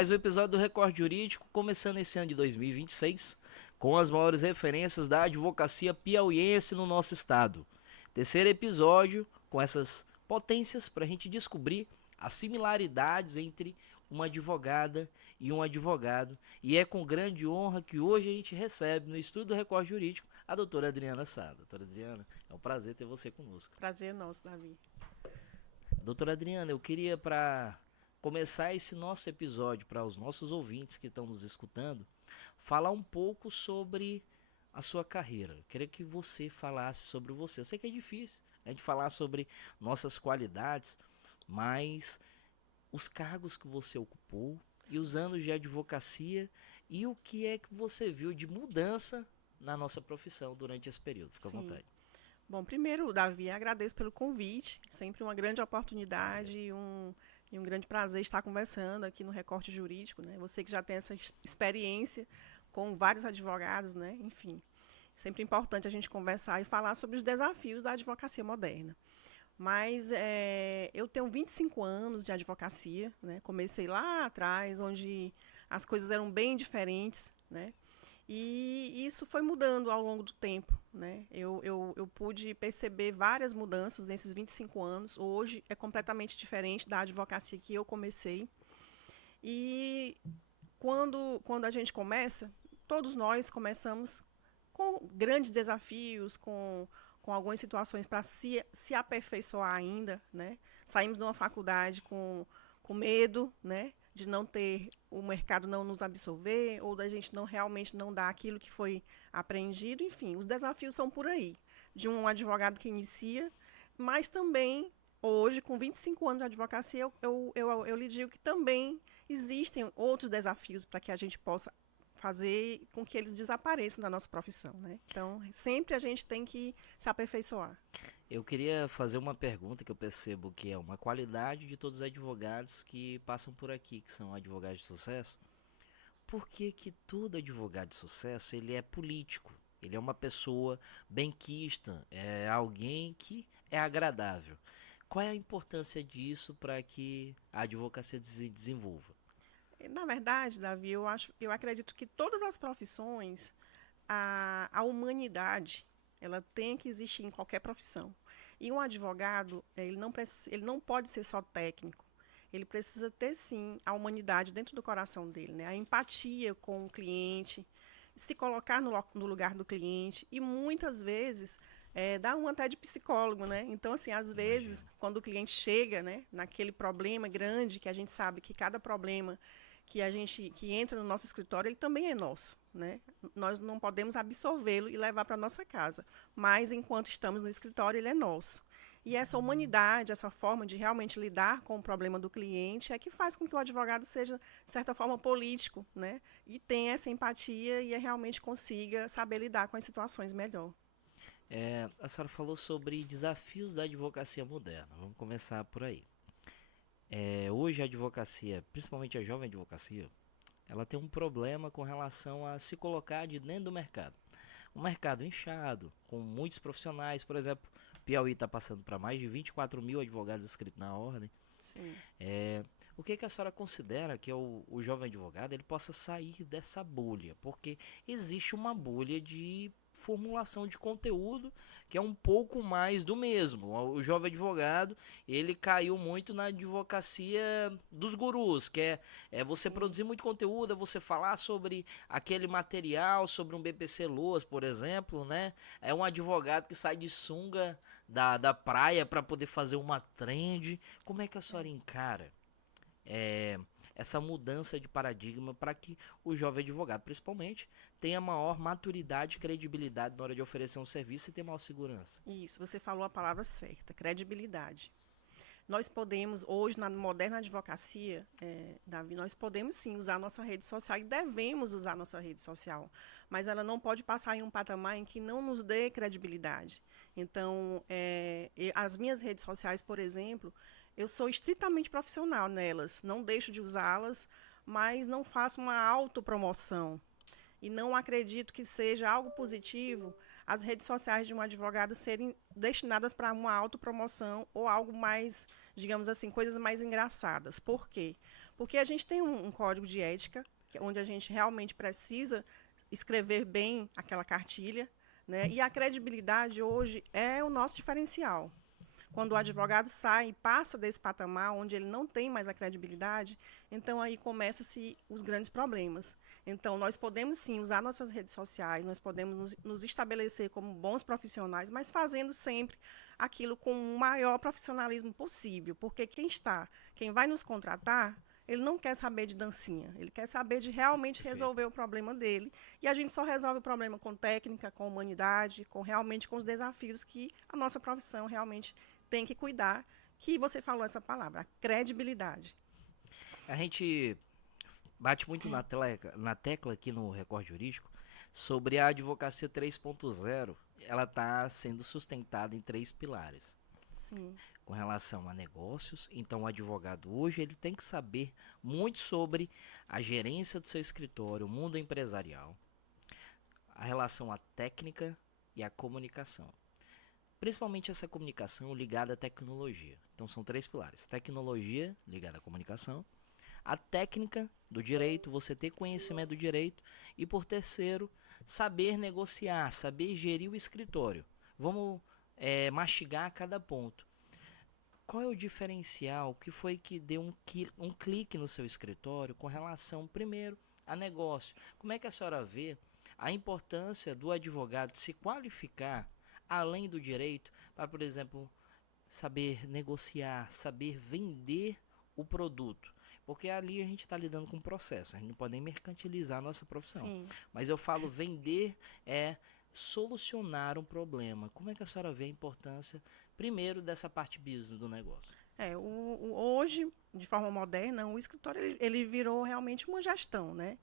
Mais um episódio do Recorde Jurídico, começando esse ano de 2026, com as maiores referências da advocacia piauiense no nosso estado. Terceiro episódio com essas potências para a gente descobrir as similaridades entre uma advogada e um advogado. E é com grande honra que hoje a gente recebe no estúdio do Recorde Jurídico a doutora Adriana Sá. Doutora Adriana, é um prazer ter você conosco. Prazer nosso, Davi. Doutora Adriana, eu queria para começar esse nosso episódio, para os nossos ouvintes que estão nos escutando, falar um pouco sobre a sua carreira. Eu queria que você falasse sobre você. Eu sei que é difícil a gente falar sobre nossas qualidades, mas os cargos que você ocupou e os anos de advocacia e o que é que você viu de mudança na nossa profissão durante esse período. Fica à Sim. vontade. Bom, primeiro, Davi, agradeço pelo convite. Sempre uma grande oportunidade e um grande prazer estar conversando aqui no Recorte Jurídico, né? Você que já tem essa experiência com vários advogados, né? Enfim, sempre importante a gente conversar e falar sobre os desafios da advocacia moderna. Mas eu tenho 25 anos de advocacia, né? Comecei lá atrás, onde as coisas eram bem diferentes, né? E isso foi mudando ao longo do tempo, né? Eu pude perceber várias mudanças nesses 25 anos. Hoje é completamente diferente da advocacia que eu comecei. E quando a gente começa, todos nós começamos com grandes desafios, com algumas situações para se aperfeiçoar ainda, né? Saímos de uma faculdade com medo, né? De não ter o mercado não nos absorver ou da gente não realmente não dar aquilo que foi aprendido. Enfim, os desafios são por aí. De um advogado que inicia, mas também hoje, com 25 anos de advocacia, eu lhe digo que também existem outros desafios para que a gente possa fazer com que eles desapareçam da nossa profissão, né? Então, sempre a gente tem que se aperfeiçoar. Eu queria fazer uma pergunta que eu percebo que é uma qualidade de todos os advogados que passam por aqui, que são advogados de sucesso. Por que que todo advogado de sucesso, ele é político? Ele é uma pessoa benquista, é alguém que é agradável. Qual é a importância disso para que a advocacia se desenvolva? Na verdade, Davi, eu acredito que todas as profissões, a humanidade, ela tem que existir em qualquer profissão. E um advogado, ele não pode ser só técnico. Ele precisa ter, sim, a humanidade dentro do coração dele, né? A empatia com o cliente, se colocar no lugar do cliente e muitas vezes dá um até de psicólogo, né? Então, assim, às vezes, Imagino. quando o cliente chega, né, naquele problema grande, que a gente sabe que cada problema que entra no nosso escritório, ele também é nosso, né? Nós não podemos absorvê-lo e levar para nossa casa, mas enquanto estamos no escritório, ele é nosso. E essa humanidade, essa forma de realmente lidar com o problema do cliente é que faz com que o advogado seja, de certa forma, político, né? E tenha essa empatia e realmente consiga saber lidar com as situações melhor. A senhora falou sobre desafios da advocacia moderna. Vamos começar por aí. Hoje a advocacia, principalmente a jovem advocacia, ela tem um problema com relação a se colocar de dentro do mercado. Um mercado inchado, com muitos profissionais, por exemplo, Piauí está passando para mais de 24 mil advogados inscritos na ordem. Sim. O que, que a senhora considera que é o jovem advogado ele possa sair dessa bolha? Porque existe uma bolha de formulação de conteúdo que é um pouco mais do mesmo. O jovem advogado ele caiu muito na advocacia dos gurus, que é você Sim. produzir muito conteúdo, é você falar sobre aquele material, sobre um BPC Loas, por exemplo, né? É um advogado que sai de sunga da praia para poder fazer uma trend. Como é que a senhora encara é, essa mudança de paradigma para que o jovem advogado, principalmente, tenha maior maturidade e credibilidade na hora de oferecer um serviço e ter maior segurança? Isso, você falou a palavra certa, credibilidade. Nós podemos, hoje, na moderna advocacia, Davi, nós podemos sim usar nossa rede social e devemos usar nossa rede social, mas ela não pode passar em um patamar em que não nos dê credibilidade. Então, as minhas redes sociais, por exemplo, eu sou estritamente profissional nelas, não deixo de usá-las, mas não faço uma autopromoção. E não acredito que seja algo positivo as redes sociais de um advogado serem destinadas para uma autopromoção ou algo mais, digamos assim, coisas mais engraçadas. Por quê? Porque a gente tem um código de ética, onde a gente realmente precisa escrever bem aquela cartilha, né? E a credibilidade hoje é o nosso diferencial. Quando o advogado sai e passa desse patamar, onde ele não tem mais a credibilidade, então aí começam-se os grandes problemas. Então, nós podemos sim usar nossas redes sociais, nós podemos nos estabelecer como bons profissionais, mas fazendo sempre aquilo com o maior profissionalismo possível, porque quem vai nos contratar, ele não quer saber de dancinha, ele quer saber de realmente resolver o problema dele. E a gente só resolve o problema com técnica, com humanidade, realmente com os desafios que a nossa profissão realmente tem que cuidar, que você falou essa palavra, a credibilidade. A gente bate muito na tecla aqui no Recorte Jurídico sobre a advocacia 3.0. Ela está sendo sustentada em 3 pilares. Sim. Com relação a negócios, então o advogado hoje ele tem que saber muito sobre a gerência do seu escritório, o mundo empresarial, a relação à técnica e à comunicação. Principalmente essa comunicação ligada à tecnologia. Então são 3 pilares: tecnologia ligada à comunicação, a técnica do direito, você ter conhecimento do direito, e por terceiro, saber negociar, saber gerir o escritório. Vamos mastigar cada ponto. Qual é o diferencial? O que foi que deu um clique no seu escritório com relação, primeiro, a negócio? Como é que a senhora vê a importância do advogado se qualificar além do direito para, por exemplo, saber negociar, saber vender o produto? Porque ali a gente está lidando com um processo, a gente não pode nem mercantilizar a nossa profissão. Sim. Mas eu falo vender é solucionar um problema. Como é que a senhora vê a importância, primeiro, dessa parte business do negócio? Hoje, de forma moderna, o escritório ele virou realmente uma gestão, né?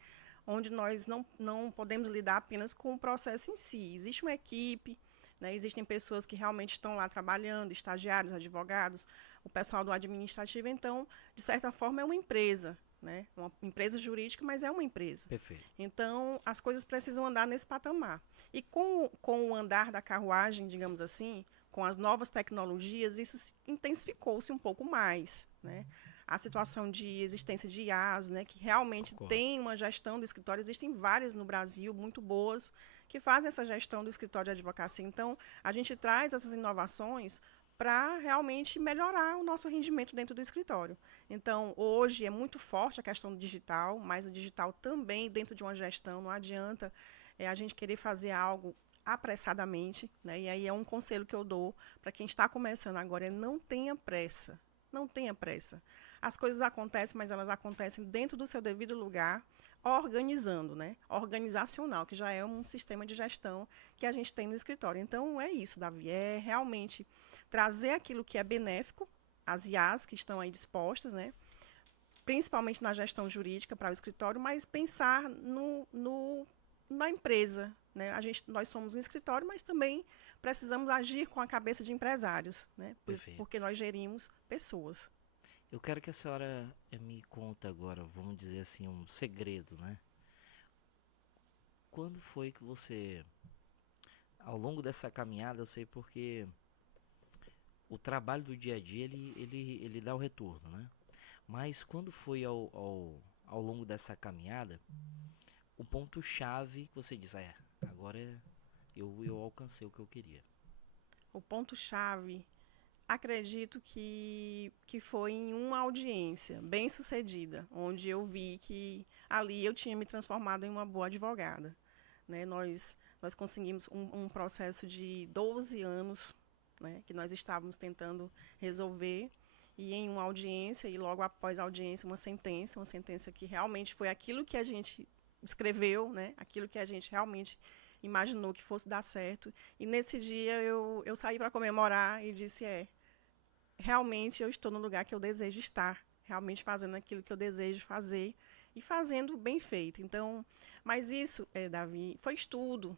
Onde nós não podemos lidar apenas com o processo em si. Existe uma equipe, né? Existem pessoas que realmente estão lá trabalhando, estagiários, advogados, o pessoal do administrativo. Então, de certa forma, é uma empresa, né? Uma empresa jurídica, mas é uma empresa. Perfeito. Então, as coisas precisam andar nesse patamar. E com o andar da carruagem, digamos assim, com as novas tecnologias, isso intensificou-se um pouco mais, né? A situação de existência de IAs, né, que realmente tem uma gestão do escritório, existem várias no Brasil, muito boas, que fazem essa gestão do escritório de advocacia. Então, a gente traz essas inovações para realmente melhorar o nosso rendimento dentro do escritório. Então, hoje é muito forte a questão do digital, mas o digital também dentro de uma gestão, não adianta a gente querer fazer algo apressadamente, né? E aí é um conselho que eu dou para quem está começando agora, não tenha pressa, não tenha pressa. As coisas acontecem, mas elas acontecem dentro do seu devido lugar, organizando, né? Organizacional, que já é um sistema de gestão que a gente tem no escritório. Então, é isso, Davi, é realmente trazer aquilo que é benéfico, as IAs que estão aí dispostas, né? Principalmente na gestão jurídica para o escritório, mas pensar na empresa, né? Nós somos um escritório, mas também precisamos agir com a cabeça de empresários, né? Porque nós gerimos pessoas. Eu quero que a senhora me conte agora, vamos dizer assim, um segredo, né? Quando foi que você, ao longo dessa caminhada, eu sei porque o trabalho do dia a dia, ele dá o retorno, né? Mas quando foi ao longo dessa caminhada, o ponto-chave que você diz, agora eu alcancei o que eu queria? O ponto-chave, acredito que foi em uma audiência bem sucedida, onde eu vi que ali eu tinha me transformado em uma boa advogada, né? Nós conseguimos um processo de 12 anos, né, que nós estávamos tentando resolver, e em uma audiência, e logo após a audiência, uma sentença que realmente foi aquilo que a gente escreveu, né, aquilo que a gente realmente imaginou que fosse dar certo. E nesse dia eu saí para comemorar e disse, realmente eu estou no lugar que eu desejo estar, realmente fazendo aquilo que eu desejo fazer e fazendo bem feito. Então, mas isso, Davi, foi estudo,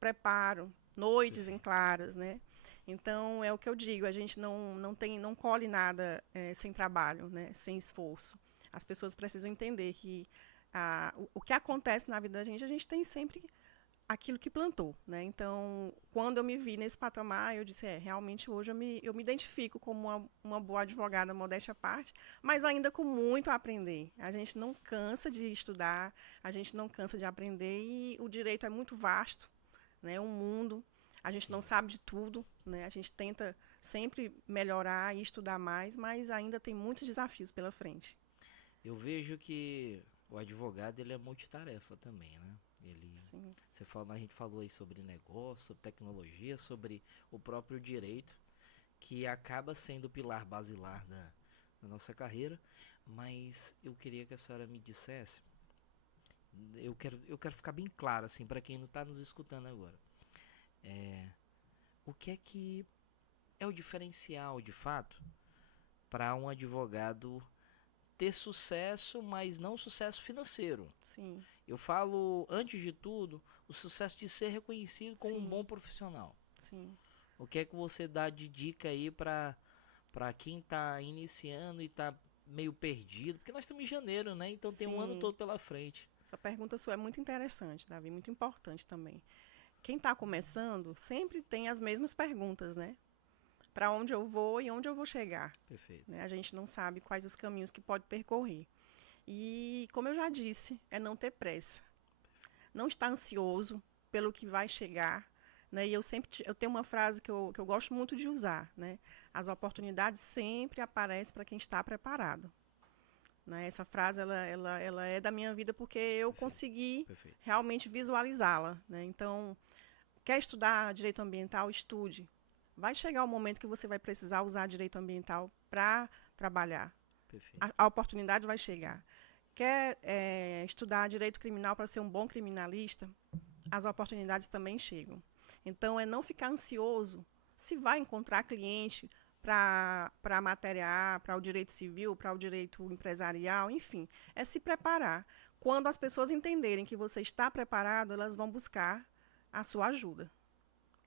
preparo, noites em claras, né? Então, é o que eu digo, a gente não colhe nada sem trabalho, né? Sem esforço. As pessoas precisam entender que o que acontece na vida da gente, a gente tem sempre aquilo que plantou, né? Então, quando eu me vi nesse patamar, eu disse, realmente hoje eu me identifico como uma boa advogada, modéstia à parte, mas ainda com muito a aprender. A gente não cansa de estudar, a gente não cansa de aprender e o direito é muito vasto, né? Um mundo, a gente não Sim. sabe de tudo, né? A gente tenta sempre melhorar e estudar mais, mas ainda tem muitos desafios pela frente. Eu vejo que o advogado ele é multitarefa também, né? Sim, A gente falou aí sobre negócio, sobre tecnologia, sobre o próprio direito, que acaba sendo o pilar basilar da nossa carreira, mas eu queria que a senhora me dissesse, eu quero ficar bem claro assim para quem não está nos escutando agora, o que é o diferencial de fato para um advogado ter sucesso, mas não sucesso financeiro. sim, Eu falo, antes de tudo, o sucesso de ser reconhecido como um bom sim, profissional. sim. O que é que você dá de dica aí para quem está iniciando e está meio perdido? Porque nós estamos em janeiro, né? Então tem um ano Sim, todo pela frente. essa pergunta sua é muito interessante, Davi, muito importante também. Quem está começando sempre tem as mesmas perguntas, né? Para onde eu vou e onde eu vou chegar, Perfeito. né? A gente não sabe quais os caminhos que pode percorrer. E, como eu já disse, é não ter pressa. Não estar ansioso pelo que vai chegar, né? E eu tenho uma frase que eu gosto muito de usar, né? As oportunidades sempre aparecem para quem está preparado. Né? Essa frase ela é da minha vida porque eu Perfeito. consegui Perfeito. realmente visualizá-la. Né? Então, quer estudar direito ambiental? Estude. Vai chegar o momento que você vai precisar usar direito ambiental para trabalhar. Perfeito. A oportunidade vai chegar. Quer estudar direito criminal para ser um bom criminalista? As oportunidades também chegam. Então, é não ficar ansioso se vai encontrar cliente para a matéria A, para o direito civil, para o direito empresarial, enfim, é se preparar. Quando as pessoas entenderem que você está preparado, elas vão buscar a sua ajuda.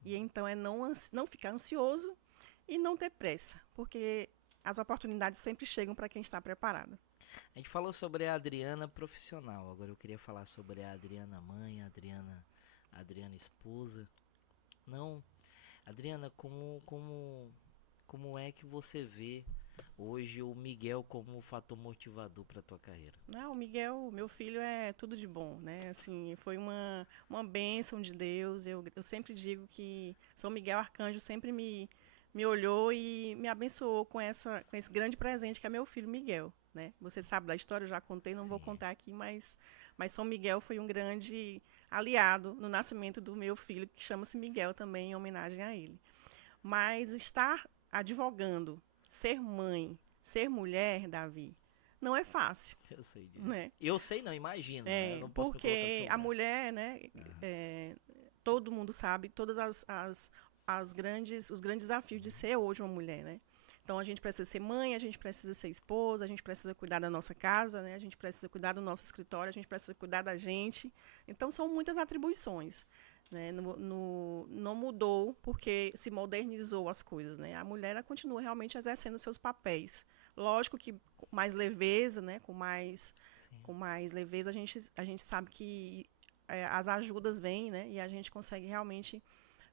E então é não ficar ansioso e não ter pressa, porque as oportunidades sempre chegam para quem está preparado. A gente falou sobre a Adriana profissional. Agora eu queria falar sobre a Adriana mãe, a Adriana esposa. Não, Adriana, como é que você vê hoje o Miguel como um fator motivador para tua carreira? Não, o Miguel, meu filho, é tudo de bom, né? Assim, foi uma bênção de Deus. Eu sempre digo que São Miguel Arcanjo sempre me olhou e me abençoou com esse grande presente que é meu filho Miguel, né? Você sabe da história, eu já contei, não vou Sim, contar aqui, mas São Miguel foi um grande aliado no nascimento do meu filho, que chama-se Miguel também, em homenagem a ele. Mas estar advogando, ser mãe, ser mulher, Davi, não é fácil, eu sei disso. né? Eu sei, não, imagino, né? Eu não posso me colocar no Porque seu a lugar. mulher, né, Aham. todo mundo sabe, todas os grandes desafios de ser hoje uma mulher, né? Então a gente precisa ser mãe, a gente precisa ser esposa, a gente precisa cuidar da nossa casa, né? A gente precisa cuidar do nosso escritório, a gente precisa cuidar da gente. Então são muitas atribuições. Né? Não mudou porque se modernizou as coisas. Né? A mulher ela continua realmente exercendo seus papéis. Lógico que com mais leveza, né? Sim, Com mais leveza, a gente sabe que as ajudas vêm, né? E a gente consegue realmente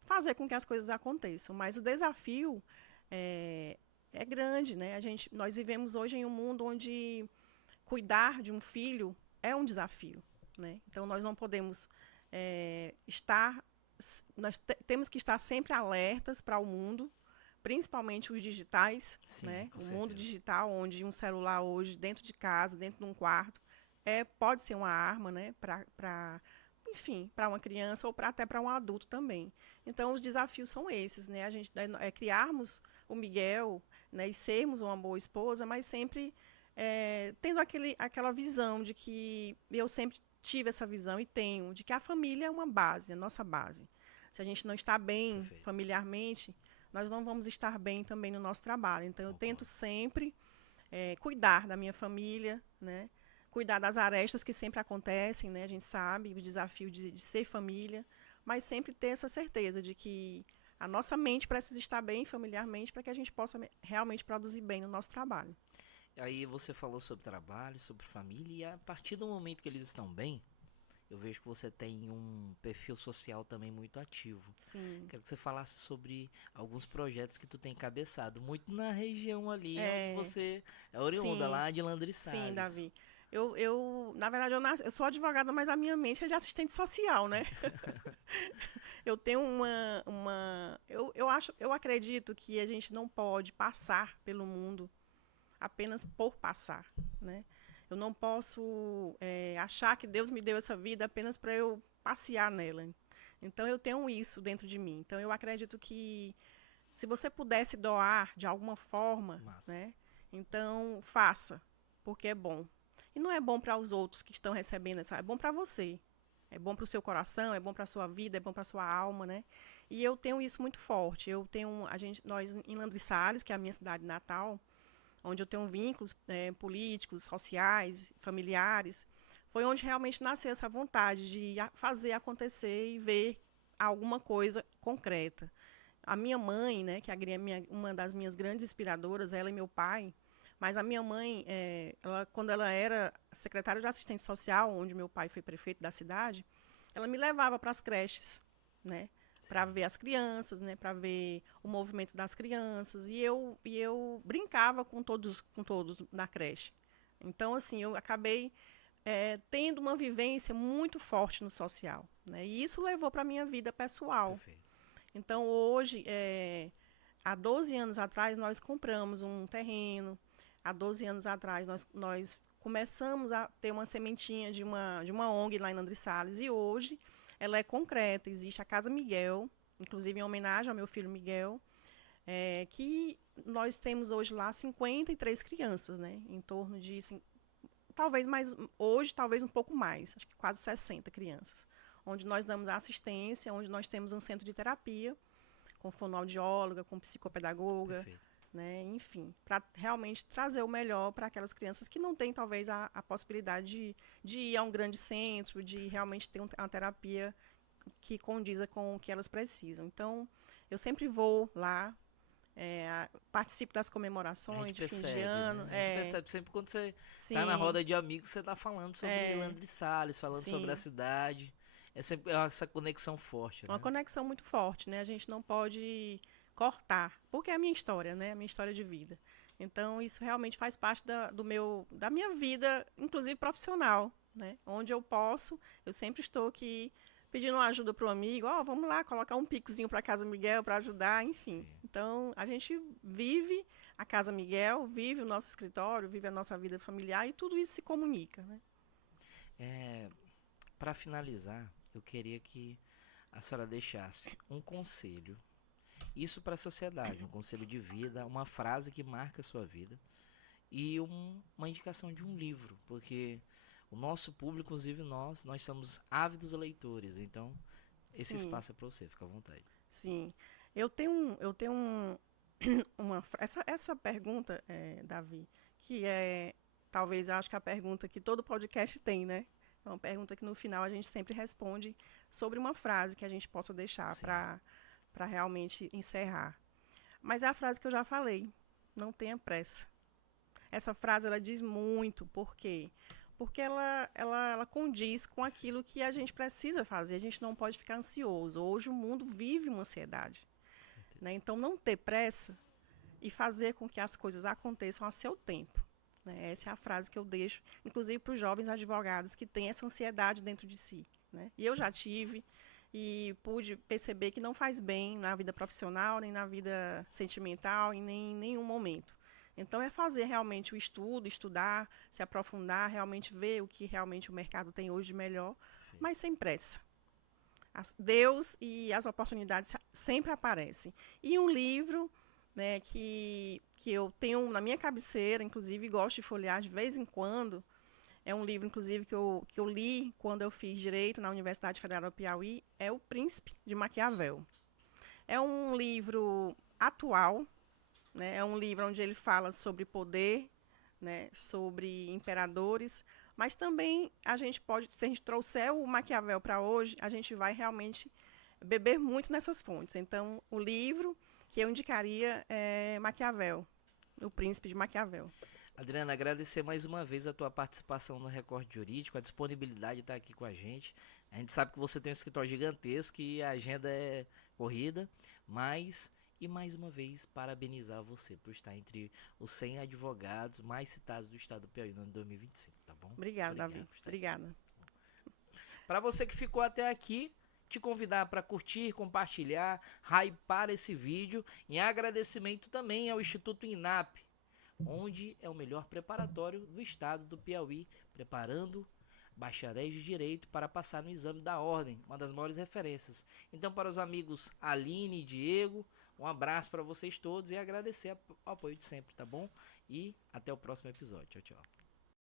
fazer com que as coisas aconteçam. Mas o desafio é, é grande, né? Nós vivemos hoje em um mundo onde cuidar de um filho é um desafio, né? Então nós não podemos estar, temos que estar sempre alertas para o mundo, principalmente os digitais, sim, né? com O mundo certeza. digital, onde um celular hoje dentro de casa, dentro de um quarto, pode ser uma arma, né? Enfim, para uma criança ou até para um adulto também. Então, os desafios são esses, né? A gente criarmos o Miguel, né? E sermos uma boa esposa, mas sempre tendo aquela visão de que eu sempre tive essa visão e tenho de que a família é uma base, a nossa base. Se a gente não está bem Perfeito. familiarmente, nós não vamos estar bem também no nosso trabalho. Então, eu tento Concordo. sempre cuidar da minha família, né? Cuidar das arestas que sempre acontecem, né? A gente sabe o desafio de ser família, mas sempre ter essa certeza de que a nossa mente precisa estar bem familiarmente para que a gente possa realmente produzir bem no nosso trabalho. Aí você falou sobre trabalho, sobre família, e a partir do momento que eles estão bem, eu vejo que você tem um perfil social também muito ativo. Sim. Quero que você falasse sobre alguns projetos que tu tem encabeçado, muito na região ali onde É, você é oriunda, sim, lá de Landri sim, Salles. Davi. Na verdade, eu sou advogada, mas a minha mente é de assistente social, né? Eu tenho eu acredito que a gente não pode passar pelo mundo apenas por passar, né? Eu não posso achar que Deus me deu essa vida apenas para eu passear nela. Então eu tenho isso dentro de mim. Então eu acredito que se você pudesse doar de alguma forma, Massa. né? Então faça, porque é bom. E não é bom para os outros que estão recebendo, é bom para você. É bom para o seu coração, é bom para a sua vida, é bom para a sua alma, né? E eu tenho isso muito forte. Nós em Landri Salles, que é a minha cidade natal, onde eu tenho vínculos políticos, sociais, familiares, foi onde realmente nasceu essa vontade de fazer acontecer e ver alguma coisa concreta. A minha mãe, né, que é uma das minhas grandes inspiradoras, ela e meu pai, mas a minha mãe, quando ela era secretária de assistência social, onde meu pai foi prefeito da cidade, ela me levava para as creches, né, para ver as crianças, né, para ver o movimento das crianças, e eu brincava com todos na creche. Então, assim, eu acabei tendo uma vivência muito forte no social, né, e isso levou para a minha vida pessoal. Perfeito. Então, hoje, há 12 anos atrás, nós compramos um terreno. Há 12 anos atrás, nós começamos a ter uma sementinha de uma ONG lá em Landri Salles. E hoje, ela é concreta. Existe a Casa Miguel, inclusive em homenagem ao meu filho Miguel, que nós temos hoje lá 53 crianças, né? Em torno de, talvez mais, hoje, talvez um pouco mais, acho que quase 60 crianças. Onde nós damos assistência, onde nós temos um centro de terapia, com fonoaudióloga, com psicopedagoga, Perfeito. né? Enfim, para realmente trazer o melhor para aquelas crianças que não têm, talvez, a possibilidade de ir a um grande centro, de realmente ter uma terapia que condiza com o que elas precisam. Então, eu sempre vou lá, participo das A comemorações gente de fim de percebe, ano. né? A gente percebe sempre quando você tá na Sim, roda de amigos, você tá falando sobre Landri Salles, falando sobre a sim. cidade. É sempre essa conexão forte, Uma né? conexão muito forte, né? A gente não pode cortar, porque é a minha história, né? A minha história de vida. Então, isso realmente faz parte da minha vida, inclusive profissional, né? Onde eu posso, eu sempre estou aqui pedindo uma ajuda para o amigo, vamos lá, colocar um pixinho para a Casa Miguel para ajudar, enfim. Sim. Então, a gente vive a Casa Miguel, vive o nosso escritório, vive a nossa vida familiar e tudo isso se comunica, né? É, para finalizar, eu queria que a senhora deixasse um conselho, isso para a sociedade, um conselho de vida, uma frase que marca a sua vida e uma indicação de um livro, porque o nosso público, inclusive nós somos ávidos leitores, então esse Sim, espaço é para você, fica à vontade. sim. Eu tenho essa pergunta, Davi, que é talvez eu acho que a pergunta que todo podcast tem, né? É uma pergunta que no final a gente sempre responde sobre uma frase que a gente possa deixar Sim, para realmente encerrar. Mas é a frase que eu já falei. Não tenha pressa. Essa frase ela diz muito, por quê? Porque ela condiz com aquilo que a gente precisa fazer. A gente não pode ficar ansioso. Hoje o mundo vive uma ansiedade. certeza. Né? Então, não ter pressa e fazer com que as coisas aconteçam a seu tempo. Né? Essa é a frase que eu deixo, inclusive para os jovens advogados que têm essa ansiedade dentro de si. Né? E eu já tive e pude perceber que não faz bem na vida profissional, nem na vida sentimental, e nem em nenhum momento. Então, é fazer realmente o estudo, estudar, se aprofundar, realmente ver o que realmente o mercado tem hoje de melhor, Perfeito. mas sem pressa. Deus e as oportunidades sempre aparecem. E um livro, né, que eu tenho na minha cabeceira, inclusive gosto de folhear de vez em quando, é um livro, inclusive, que eu li quando eu fiz Direito na Universidade Federal do Piauí, é O Príncipe de Maquiavel. É um livro atual, né, é um livro onde ele fala sobre poder, né, sobre imperadores, mas também a gente pode, se a gente trouxer o Maquiavel para hoje, a gente vai realmente beber muito nessas fontes. Então, o livro que eu indicaria é Maquiavel, O Príncipe de Maquiavel. Adriana, agradecer mais uma vez a tua participação no Recorte Jurídico, a disponibilidade de estar aqui com a gente. A gente sabe que você tem um escritório gigantesco e a agenda é corrida, mas, e mais uma vez, parabenizar você por estar entre os 100 advogados mais citados do estado do Piauí no ano de 2025, tá bom? Obrigada, Davi. por estar aqui. Obrigada. Para você que ficou até aqui, te convidar para curtir, compartilhar, hypar esse vídeo, em agradecimento também ao Instituto INAP, onde é o melhor preparatório do estado do Piauí, preparando bacharéis de direito para passar no exame da ordem, uma das maiores referências. Então, para os amigos Aline e Diego, um abraço para vocês todos e agradecer o apoio de sempre, tá bom? E até o próximo episódio. Tchau, tchau.